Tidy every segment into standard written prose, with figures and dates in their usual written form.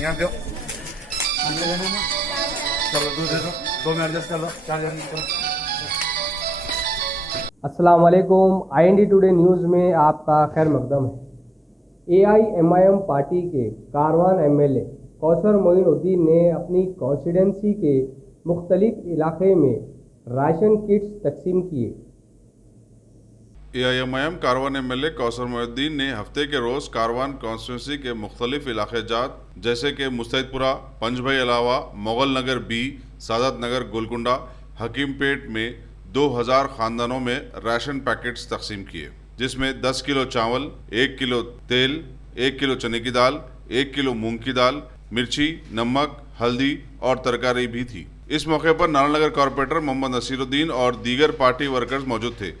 यहाँ दो चलो दूध दे दो, 2 में एडजस्ट कर लो, 4 जन करो। अस्सलाम वालेकुम। IND टुडे न्यूज़ में आपका खैर मकदम है। AIMIM पार्टी के कारवान MLA कौसर मोइनुद्दीन ने अपनी कॉन्स्टिट्यूंसी के मुख्तलिफ इलाके में राशन किट्स तकसीम किए। AIMIM कारवान MLA कौसर मोइनुद्दीन ने हफ्ते के रोज़ कारवान कॉन्स्टिट्यूंसी के मुख्तलिफ इलाके जात जैसे कि मुस्तैदपुरा, पंजभाई अलावा, मुगल नगर B, सादत नगर, गोलकुंडा, हकीम पेट में 2000 ख़ानदानों में राशन पैकेट्स तकसीम किए, जिसमें 10 किलो चावल, 1 किलो तेल, 1 किलो चने की दाल, 1 किलो मूंग की दाल, मिर्ची, नमक, हल्दी और तरकारी भी थी। इस मौके पर नारायणनगर कॉरपोरेटर मोहम्मद नसीरुद्दीन और दीगर पार्टी वर्कर्स मौजूद थे।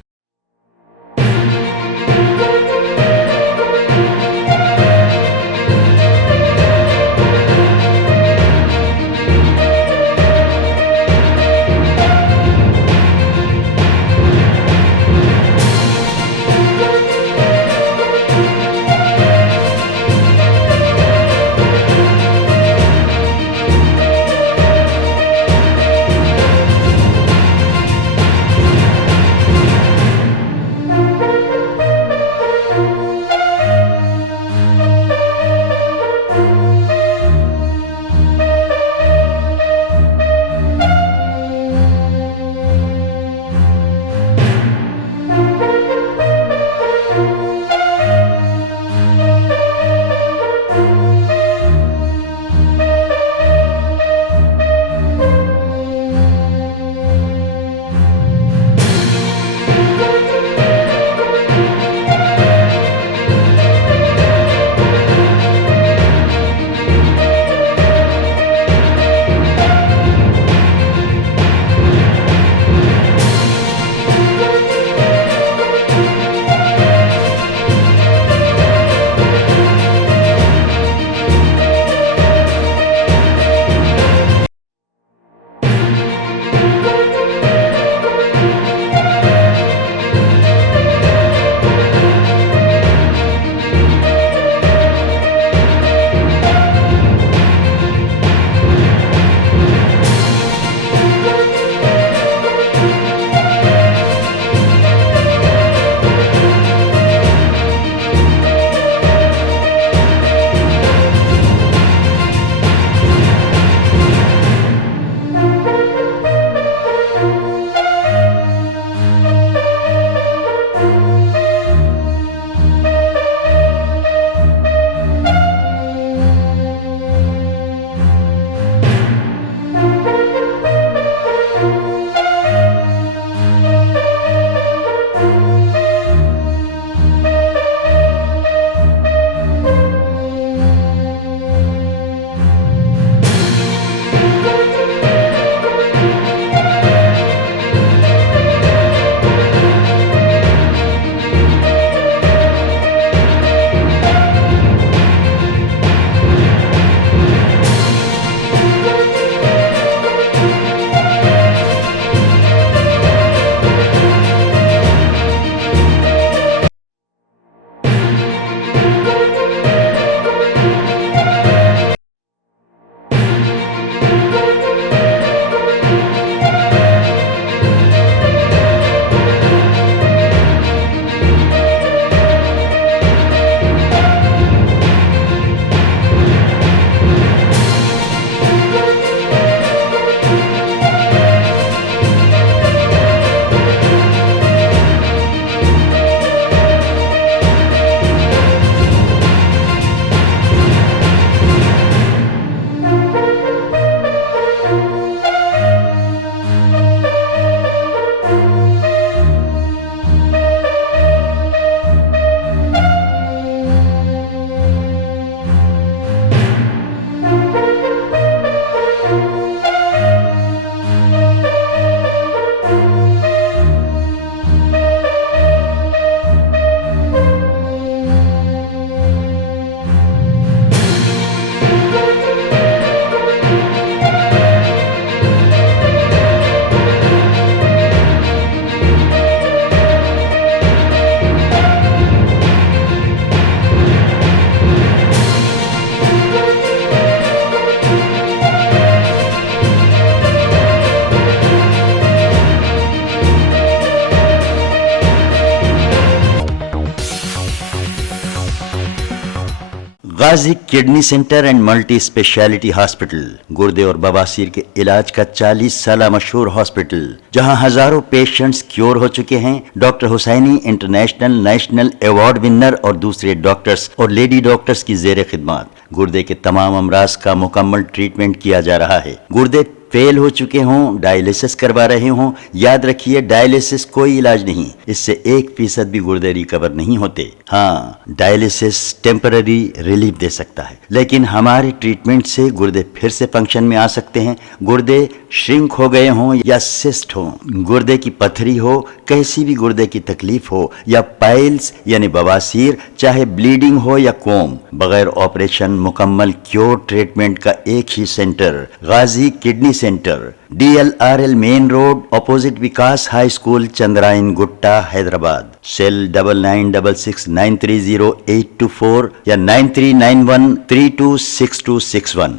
गाजी kidney centre and multi speciality hospital, गुर्दे और बवासीर के इलाज का 40 साल मशहूर हॉस्पिटल, जहां हजारों पेशेंट्स क्योर हो चुके हैं। Doctor Husaini international national award winner और दूसरे डॉक्टर्स और लेडी डॉक्टर्स की जेर खिदमत गुर्दे के तमाम अमराज का मुकम्मल ट्रीटमेंट किया जा रहा है। गुर्दे फेल हो चुके हों, डायलिसिस करवा रहे हों, याद रखिए डायलिसिस कोई इलाज नहीं, इससे 1% भी गुर्दे रिकवर नहीं होते। हाँ, डायलिसिस टेम्पररी रिलीफ दे सकता है, लेकिन हमारे ट्रीटमेंट से गुर्दे फिर से फंक्शन में आ सकते हैं। गुर्दे श्रिंक हो गए हों या सिस्ट हो, गुर्दे की पथरी हो, कैसी भी गुर्दे की तकलीफ हो या पाइल्स यानी बवासीर, चाहे ब्लीडिंग हो या कोम, बगैर ऑपरेशन मुकम्मल क्योर ट्रीटमेंट का एक ही सेंटर, गाजी kidney centre, DLRL main road opposite विकास high school, Chandrayaan Gutta, Hyderabad. Cell 9966930824 या 9391326261।